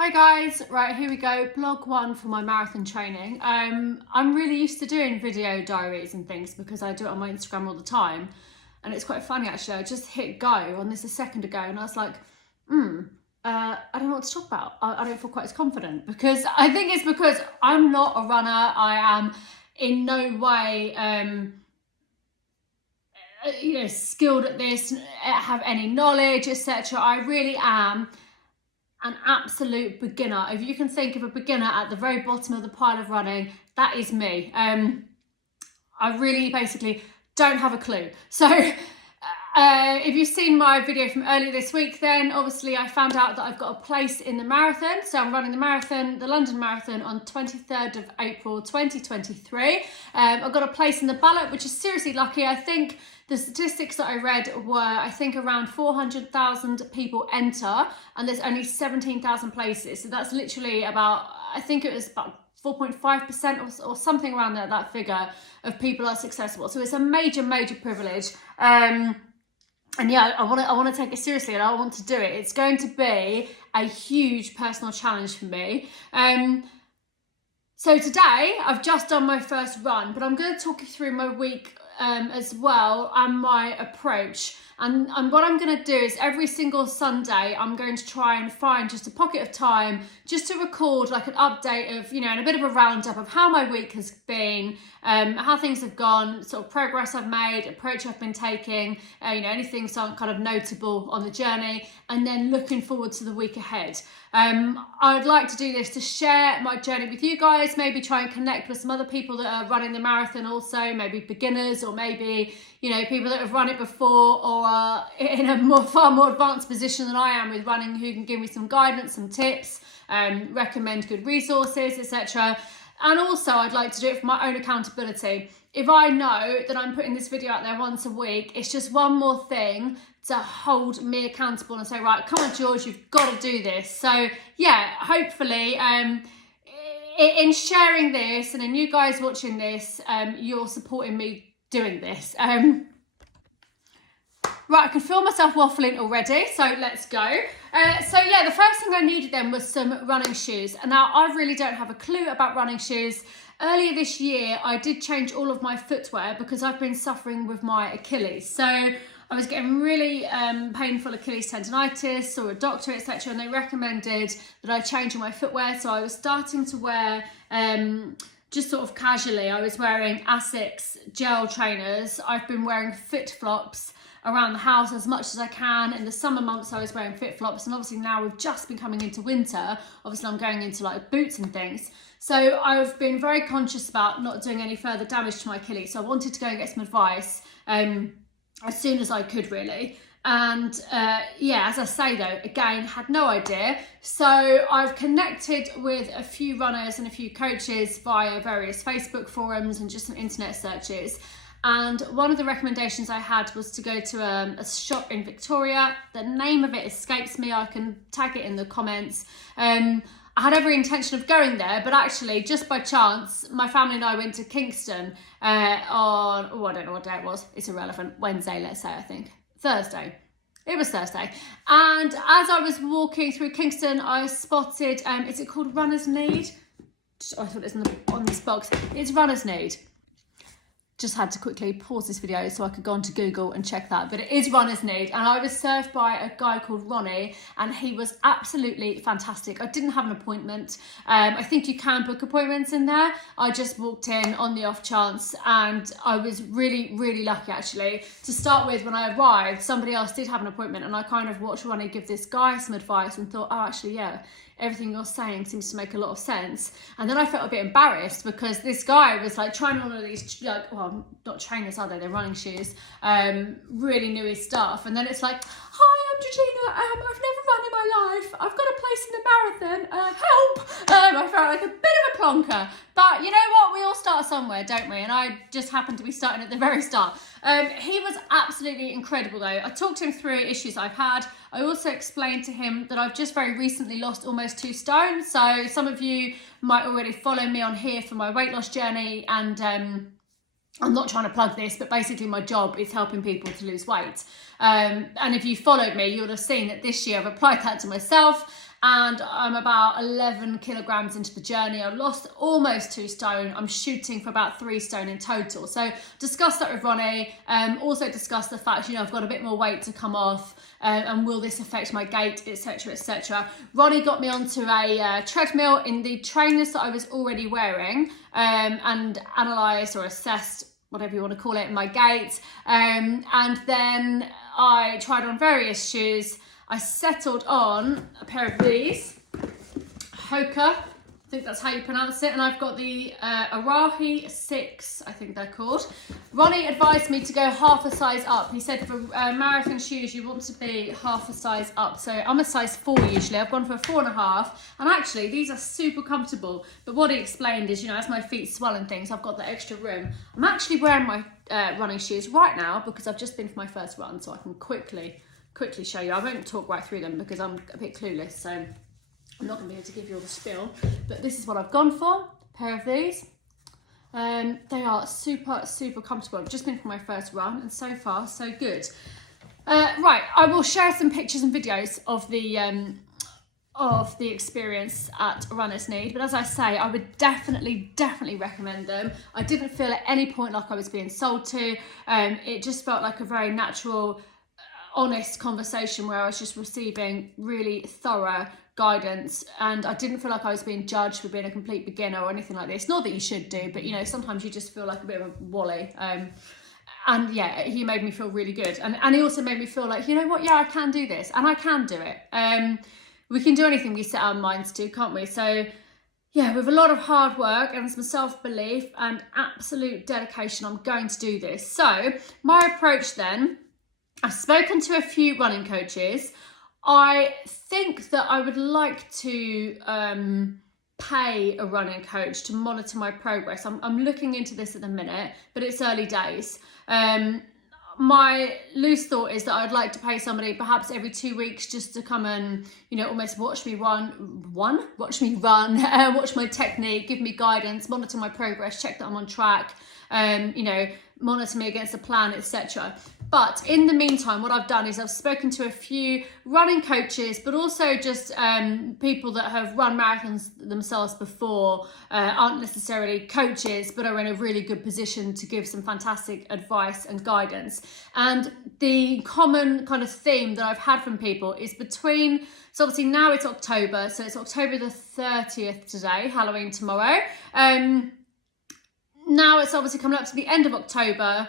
Hi guys, right, here we go, blog one for my marathon training. I'm really used to doing video diaries and things because I do it on my Instagram all the time, and it's quite funny actually. I just hit go on this a second ago and I was like, I don't know what to talk about. I don't feel quite as confident because I think it's because I'm not a runner. I am in no way skilled at this, have any knowledge, etc. I really am an absolute beginner. If you can think of a beginner at the very bottom of the pile of running, that is me. I really basically don't have a clue. So if you've seen my video from earlier this week, then obviously I found out that I've got a place in the marathon. So I'm running the London Marathon on 23rd of April 2023. I've got a place in the ballot, which is seriously lucky. I think the statistics that I read were, around 400,000 people enter, and there's only 17,000 places. So that's literally about, I think it was about 4.5% or something around there, that figure of people are successful. So it's a major privilege. And yeah, I want to take it seriously and I want to do it. It's going to be a huge personal challenge for me. So today I've just done my first run, but I'm going to talk you through my week as well and my approach. And what I'm going to do is every single Sunday, I'm going to try and find just a pocket of time just to record like an update of, and a bit of a roundup of how my week has been, how things have gone, sort of progress I've made, approach I've been taking, anything so kind of notable on the journey, and then looking forward to the week ahead. I'd like to do this to share my journey with you guys, maybe try and connect with some other people that are running the marathon also, maybe beginners or maybe, people that have run it before or are in a far more advanced position than I am with running, who can give me some guidance, some tips, recommend good resources, etc. And also I'd like to do it for my own accountability. If I know that I'm putting this video out there once a week, it's just one more thing to hold me accountable and say, right, come on, George, you've got to do this. So yeah, hopefully in sharing this and in you guys watching this, you're supporting me doing this. Right, I can feel myself waffling already, so let's go. So yeah, the first thing I needed then was some running shoes. And now I really don't have a clue about running shoes. Earlier this year, I did change all of my footwear because I've been suffering with my Achilles. So I was getting really painful Achilles tendonitis, saw a doctor, etc. And they recommended that I change all my footwear. So I was starting to wear, just sort of casually, I was wearing Asics gel trainers. I've been wearing FitFlops around the house as much as I can. In the summer months I was wearing FitFlops, and obviously now we've just been coming into winter, obviously I'm going into like boots and things. So I've been very conscious about not doing any further damage to my Achilles. So I wanted to go and get some advice as soon as I could really. And yeah, as I say though, again, had no idea. So I've connected with a few runners and a few coaches via various Facebook forums and just some internet searches. And one of the recommendations I had was to go to a shop in Victoria. The name of it escapes me. I can tag it in the comments. I had every intention of going there, but actually just by chance, my family and I went to Kingston I don't know what day it was. It's irrelevant. Wednesday, let's say, I think. Thursday. It was Thursday. And as I was walking through Kingston, I spotted, is it called Runner's Need? I thought it was on this box. It's Runner's Need. Just had to quickly pause this video so I could go onto Google and check that, but it is Runner's Need. And I was served by a guy called Ronnie, and he was absolutely fantastic. I didn't have an appointment. I think you can book appointments in there. I just walked in on the off chance, and I was really lucky actually. To start with, when I arrived, somebody else did have an appointment, and I kind of watched Ronnie give this guy some advice and thought, oh, actually, yeah, everything you're saying seems to make a lot of sense. And then I felt a bit embarrassed because this guy was like trying on all of these, well, not trainers, are they? They're running shoes. Really knew his stuff. And then it's like, hi, I'm Georgina. I've never run in my life. I've got a place in the marathon. Help! I felt like a bit of a plonker. But you know what? We all start somewhere, don't we? And I just happened to be starting at the very start. He was absolutely incredible though. I talked to him through issues I've had. I also explained to him that I've just very recently lost almost 2 stone. So some of you might already follow me on here for my weight loss journey, and I'm not trying to plug this, but basically my job is helping people to lose weight. And if you followed me, you would have seen that this year I've applied that to myself. and I'm about 11 kilograms into the journey. I've lost almost 2 stone. I'm shooting for about 3 stone in total. So discussed that with Ronnie. Also discussed the fact, I've got a bit more weight to come off, and will this affect my gait, etc, etc. Ronnie got me onto a treadmill in the trainers that I was already wearing, and analysed or assessed, whatever you want to call it, my gait. And then I tried on various shoes. I settled on a pair of these, Hoka, I think that's how you pronounce it, and I've got the Arahi 6, I think they're called. Ronnie advised me to go half a size up. He said for marathon shoes you want to be half a size up. So I'm a size 4 usually. I've gone for a 4.5, and actually these are super comfortable. But what he explained is, as my feet swell and things, I've got that extra room. I'm actually wearing my running shoes right now because I've just been for my first run, so I can quickly show you. I won't talk right through them because I'm a bit clueless, so I'm not going to be able to give you all the spiel. But this is what I've gone for, a pair of these. They are super, super comfortable. I've just been for my first run, and so far, so good. Right, I will share some pictures and videos of the experience at Runner's Need, but as I say, I would definitely recommend them. I didn't feel at any point like I was being sold to. It just felt like a very natural, honest conversation where I was just receiving really thorough guidance, and I didn't feel like I was being judged for being a complete beginner or anything like this. Not that you should do, but sometimes you just feel like a bit of a wally. And yeah, he made me feel really good, and he also made me feel like, I can do this, and I can do it. We can do anything we set our minds to, can't we? So yeah, with a lot of hard work and some self-belief and absolute dedication, I'm going to do this. So my approach then, I've spoken to a few running coaches. I think that I would like to pay a running coach to monitor my progress. I'm looking into this at the minute, but it's early days. My loose thought is that I'd like to pay somebody perhaps every 2 weeks just to come and, almost watch me run, watch my technique, give me guidance, monitor my progress, check that I'm on track, monitor me against the plan, etc. But in the meantime, what I've done is I've spoken to a few running coaches, but also just people that have run marathons themselves before, aren't necessarily coaches, but are in a really good position to give some fantastic advice and guidance. And the common kind of theme that I've had from people is so obviously now it's October, so it's October the 30th today, Halloween tomorrow. Now it's obviously coming up to the end of October.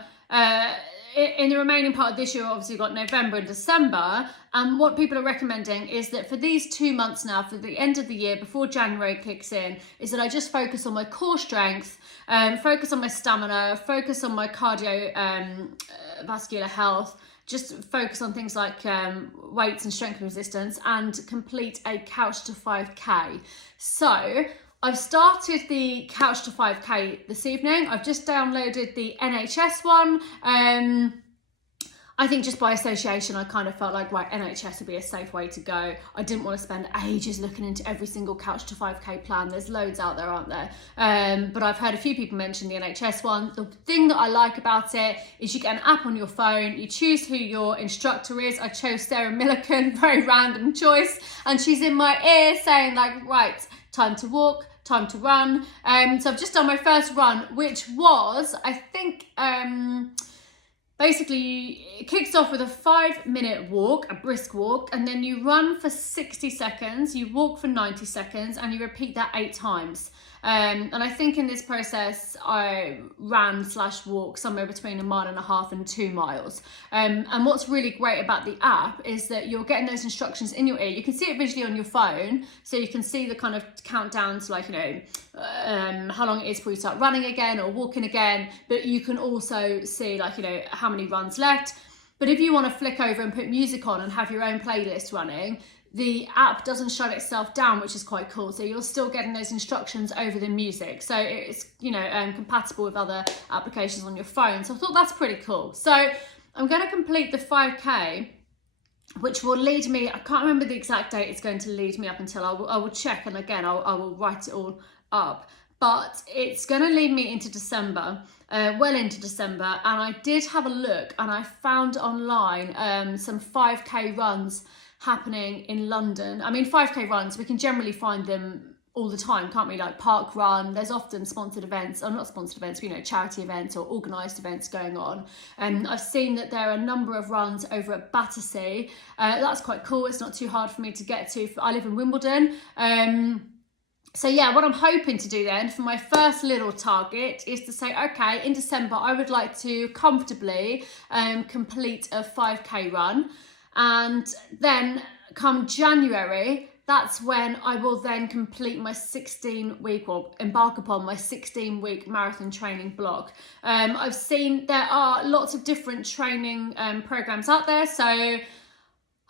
In the remaining part of this year, obviously we've got November and December, and what people are recommending is that for these 2 months now, for the end of the year, before January kicks in, is that I just focus on my core strength, focus on my stamina, focus on my cardiovascular health, just focus on things like weights and strength and resistance, and complete a couch to 5K. So I've started the Couch to 5K this evening. I've just downloaded the NHS one. I think just by association, I kind of felt like, right, NHS would be a safe way to go. I didn't want to spend ages looking into every single Couch to 5K plan. There's loads out there, aren't there? But I've heard a few people mention the NHS one. The thing that I like about it is you get an app on your phone. You choose who your instructor is. I chose Sarah Milliken, very random choice. And she's in my ear saying like, right, time to walk, time to run. So I've just done my first run, which was, I think, basically it kicks off with a 5-minute walk, a brisk walk, and then you run for 60 seconds, you walk for 90 seconds, and you repeat that 8 times. And I think in this process, I ran/walk somewhere between 1.5 miles and 2 miles. And what's really great about the app is that you're getting those instructions in your ear. You can see it visually on your phone, so you can see the kind of countdown to, like, how long it is before you start running again or walking again. But you can also see, like, how many runs left. But if you want to flick over and put music on and have your own playlist running, the app doesn't shut itself down, which is quite cool. So you're still getting those instructions over the music. So it's, compatible with other applications on your phone. So I thought that's pretty cool. So I'm going to complete the 5K, which will lead me, I can't remember the exact date it's going to lead me up until, I will check. And again, I will write it all up. But it's going to lead me into December, well into December. And I did have a look and I found online some 5K runs happening in London. I mean, 5K runs, we can generally find them all the time, can't we? Like Park Run, there's often sponsored events, or not sponsored events, but, charity events or organised events going on. I've seen that there are a number of runs over at Battersea. That's quite cool. It's not too hard for me to get to. I live in Wimbledon. So yeah, what I'm hoping to do then for my first little target is to say, okay, in December, I would like to comfortably complete a 5K run. And then come January, that's when I will then complete my 16-week, or embark upon my 16-week marathon training block. I've seen there are lots of different training programs out there. So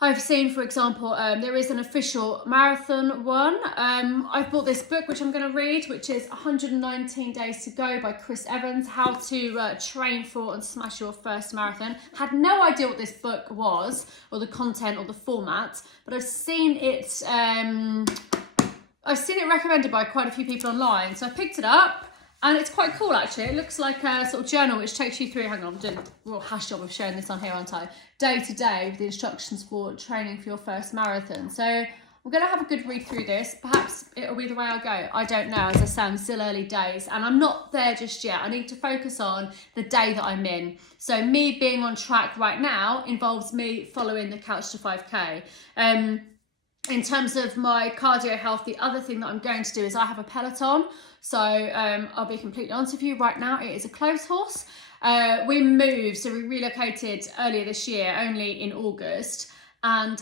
I've seen, for example, there is an official marathon one. I've bought this book, which I'm going to read, which is 119 Days to Go by Chris Evans, How to Train for and Smash Your First Marathon. Had no idea what this book was, or the content, or the format, but I've seen it recommended by quite a few people online. So I picked it up. And it's quite cool, actually. It looks like a sort of journal which takes you through, hang on, I'm doing a real hash job of showing this on here, aren't I? Day to day with the instructions for training for your first marathon. So I'm going to have a good read through this. Perhaps it'll be the way I go. I don't know. As I say, I'm still early days and I'm not there just yet. I need to focus on the day that I'm in. So me being on track right now involves me following the Couch to 5K. In terms of my cardio health, the other thing that I'm going to do is I have a Peloton. So I'll be completely honest with you, right now it is a clothes horse. We moved, so we relocated earlier this year, only in August. And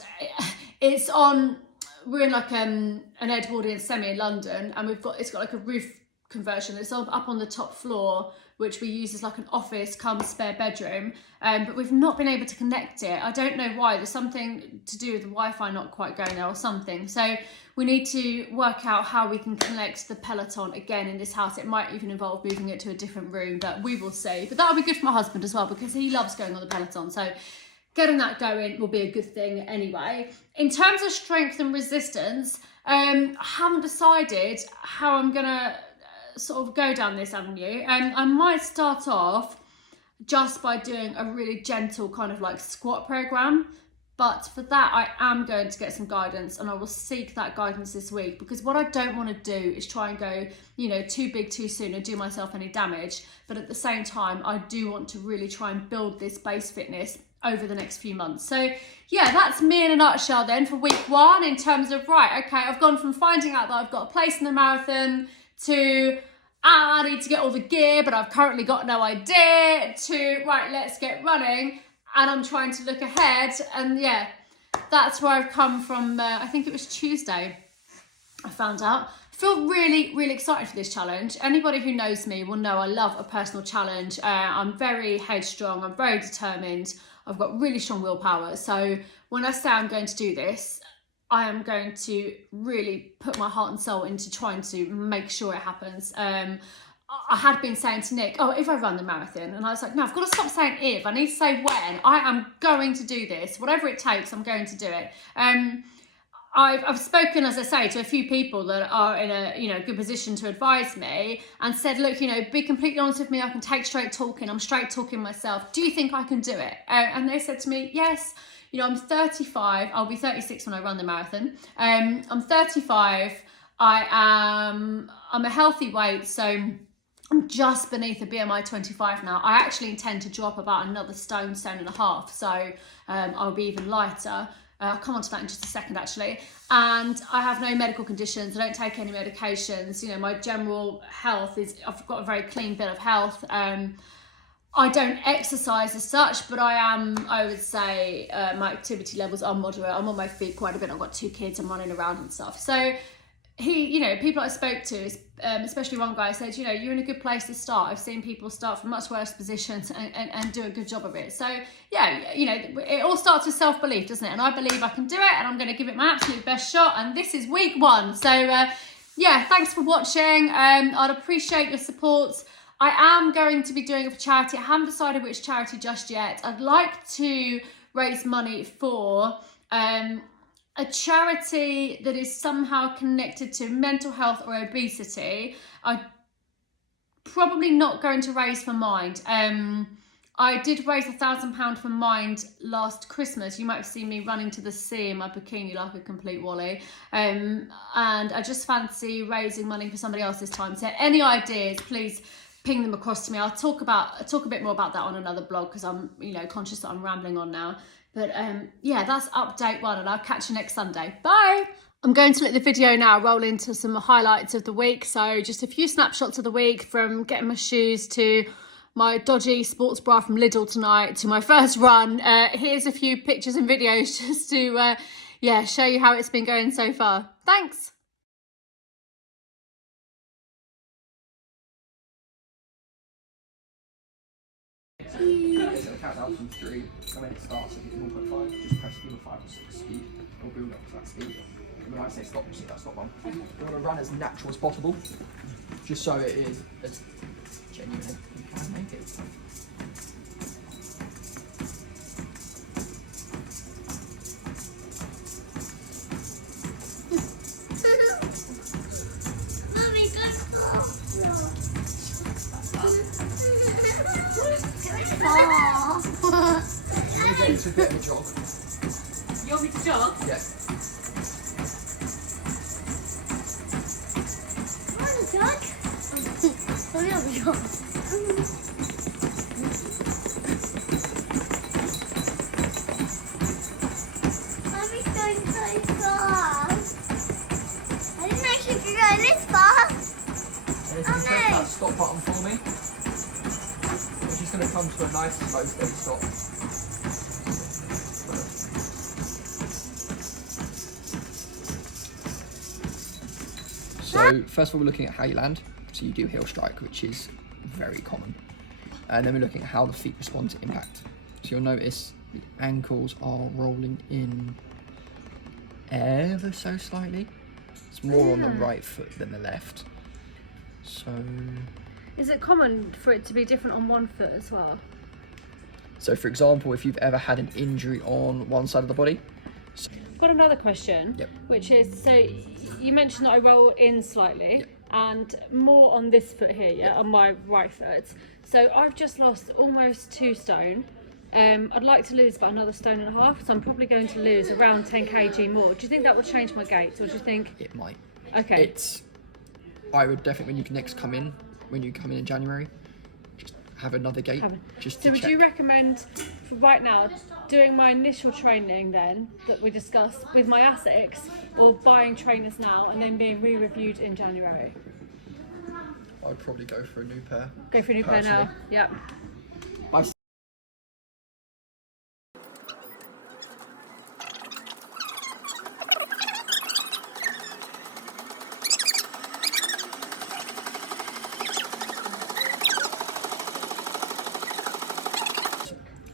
we're in like an Edwardian semi in London, and it's got like a roof conversion. It's up on the top floor, which we use as like an office come spare bedroom, but we've not been able to connect it. I don't know why. There's something to do with the Wi-Fi not quite going there or something. So we need to work out how we can connect the Peloton again in this house. It might even involve moving it to a different room, but we will see. But that'll be good for my husband as well, because he loves going on the Peloton. So getting that going will be a good thing anyway. In terms of strength and resistance, I haven't decided how I'm gonna sort of go down this avenue. I might start off just by doing a really gentle kind of like squat program, but for that I am going to get some guidance, and I will seek that guidance this week, because what I don't want to do is try and go too big too soon and do myself any damage. But at the same time, I do want to really try and build this base fitness over the next few months. So yeah, that's me in a nutshell then for week one, in terms of, right, okay, I've gone from finding out that I've got a place in the marathon to I need to get all the gear, but I've currently got no idea, to right, let's get running. And I'm trying to look ahead, and yeah, that's where I've come from. I think it was Tuesday I found out. I feel really, really excited for this challenge. Anybody who knows me will know I love a personal challenge. I'm very headstrong, I'm very determined, I've got really strong willpower. So when I say I'm going to do this, I am going to really put my heart and soul into trying to make sure it happens. I had been saying to Nick, oh, if I run the marathon, and I was like, no, I've got to stop saying if, I need to say when. I am going to do this, whatever it takes, I'm going to do it. I've spoken, as I say, to a few people that are in a good position to advise me, and said, look, be completely honest with me, I can take straight talking, I'm straight talking myself, do you think I can do it? And they said to me, yes. I'm 35, I'll be 36 when I run the marathon. I'm 35, I'm a healthy weight, so I'm just beneath a BMI 25 now. I actually intend to drop about another stone and a half, so I'll be even lighter. I'll come on to that in just a second, actually. And I have no medical conditions, I don't take any medications. My general health I've got a very clean bill of health. I don't exercise as such, but I would say my activity levels are moderate. I'm on my feet quite a bit. I've got 2 kids, I'm running around and stuff. So people I spoke to, especially one guy said, you're in a good place to start. I've seen people start from much worse positions and do a good job of it. So yeah, it all starts with self-belief, doesn't it? And I believe I can do it, and I'm going to give it my absolute best shot. And this is week 1. So yeah, thanks for watching. I'd appreciate your support. I am going to be doing it for charity. I haven't decided which charity just yet. I'd like to raise money for a charity that is somehow connected to mental health or obesity. I'm probably not going to raise for Mind. I did raise £1,000 for Mind last Christmas. You might have seen me running to the sea in my bikini like a complete wally. And I just fancy raising money for somebody else this time. So any ideas, please ping them across to me. I'll talk a bit more about that on another blog because I'm, conscious that I'm rambling on now. But yeah, that's update 1, and I'll catch you next Sunday. Bye. I'm going to let the video now roll into some highlights of the week. So just a few snapshots of the week, from getting my shoes to my dodgy sports bra from Lidl tonight to my first run. Here's a few pictures and videos just to show you how it's been going so far. Thanks. So the countdown from 3, so when it starts at 1.5, just press either 5 or 6 speed, or build up to that speed. And when I say stop, you see that stop button. You want to run as natural as possible, just so it is as genuine as you can make it. Mommy, go I'm going to get into a bit of a jog. You want me to jog? Yeah. Mommy's going so fast. I didn't actually go this fast. And if you press that stop button for me, it's just going to come to a nice slow steady stop. So first of all, we're looking at how you land. So you do heel strike, which is very common. And then we're looking at how the feet respond to impact. So you'll notice the ankles are rolling in ever so slightly. It's more on the right foot than the left. So Is it common for it to be different on one foot as well? So for example, if you've ever had an injury on one side of the body. I've got another question, Yep. which is, so you mentioned that I roll in slightly, Yep. and more on this foot here, on my right foot. So I've just lost almost 2 stone. I'd like to lose about another 1.5 stone, so I'm probably going to lose around 10 kg more. Do you think that would change my gait, or do you think? It might. Okay. I would definitely, when you next come in, in January, just have another gait. So would you recommend, for right now, doing my initial training then, that we discussed with my ASICs, or buying trainers now and then being re-reviewed in January? I'd probably go for a new pair. Go for a new pair now. Yep.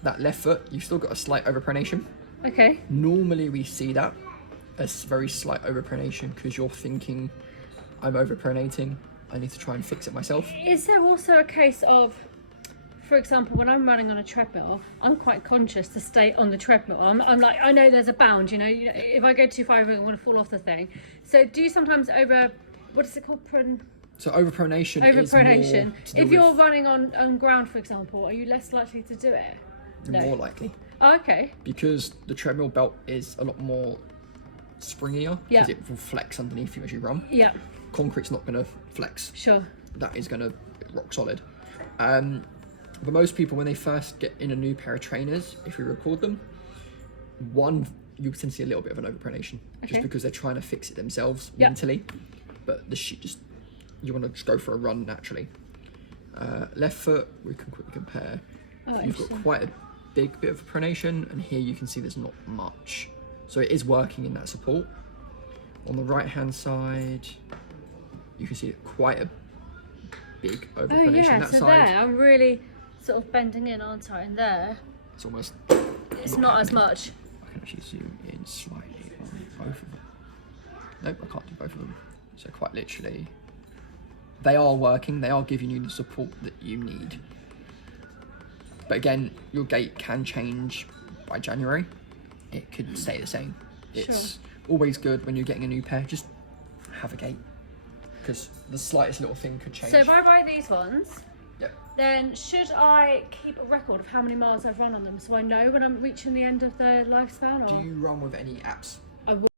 That left foot, you've still got a slight overpronation. Okay. Normally we see that as very slight overpronation because you're thinking, I'm overpronating, I need to try and fix it myself. Is there also a case of, for example, when I'm running on a treadmill, I'm quite conscious to stay on the treadmill. I'm like, I know there's a bound, if I go too far, I'm going to fall off the thing. So do you sometimes what is it called? So overpronation is more to do If you're with running on ground, for example, are you less likely to do it? you're more likely. Oh, okay. Because the treadmill belt is a lot more springier Yeah. because it will flex underneath you as you run. Yeah. Concrete's not going to flex. Sure. That is going to rock solid. But most people, when they first get in a new pair of trainers, if we record them, you tend to see a little bit of an overpronation, just because they're trying to fix it themselves mentally. But you want to just go for a run naturally. Left foot, we can quickly compare. You've got quite a big bit of pronation, and here you can see there's not much. So it is working in that support. On the right hand side, you can see quite a big overpronation that so side. there, I'm really sort of bending in, aren't I? And there, It's almost it's not as much. I can actually zoom in slightly on both of them. Nope, I can't do both of them. So quite literally, they are working, they are giving you the support that you need. But again, your gait can change by January. It could stay the same. It's always good when you're getting a new pair, just have a gate. Because the slightest little thing could change. So if I buy these ones, then should I keep a record of how many miles I've run on them so I know when I'm reaching the end of the lifespan? Or? Do you run with any apps? I will.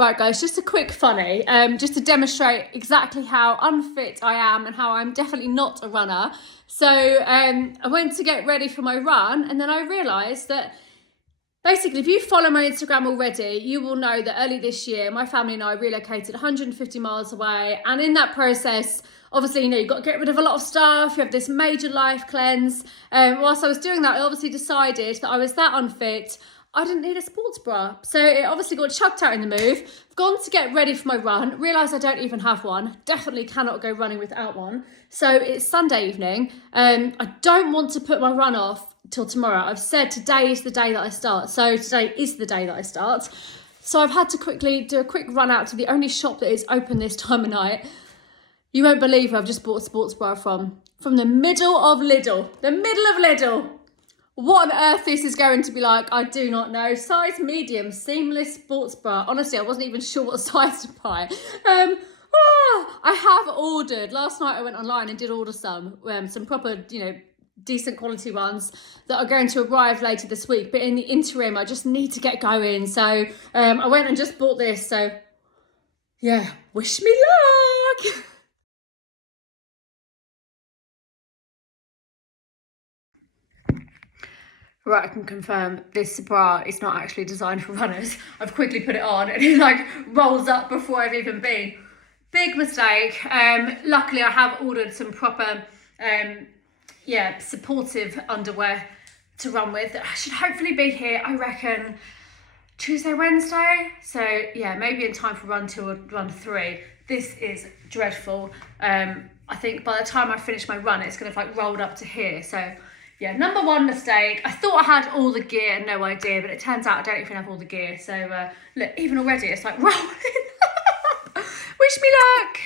Right guys, just a quick funny, just to demonstrate exactly how unfit I am and how I'm definitely not a runner. So I went to get ready for my run and then I realised that basically if you follow my Instagram already, you will know that early this year, my family and I relocated 150 miles away. And in that process, obviously, you know, you've got to get rid of a lot of stuff. You have this major life cleanse. Whilst I was doing that, I obviously decided that I was that unfit. I didn't need a sports bra. So it obviously got chucked out in the move. I've gone to get ready for my run, realised I don't even have one. Definitely cannot go running without one. So it's Sunday evening. I don't want to put my run off till tomorrow. I've said today is the day that I start. So today is the day that I start. So I've had to quickly do a quick run out to the only shop that is open this time of night. You won't believe who I've just bought a sports bra from. From the middle of Lidl. The middle of Lidl. What on earth this is going to be like, I do not know. Size medium, seamless sports bra. Honestly, I wasn't even sure what size to buy. I have ordered. Last night I went online and did order some proper, you know, decent quality ones that are going to arrive later this week. But in the interim, I just need to get going. So I went and just bought this. So yeah, wish me luck. Right, I can confirm this bra is not actually designed for runners. I've quickly put it on and it like rolls up before I've even been. Big mistake. Luckily I have ordered some proper, supportive underwear to run with. I should hopefully be here, I reckon, Tuesday, Wednesday. So yeah, maybe in time for run 2 or run 3. This is dreadful. I think by the time I finish my run, it's gonna have like rolled up to here. So yeah, number 1 mistake. I thought I had all the gear, no idea, but it turns out I don't even have all the gear. So look, even already it's like rolling. Wish me luck.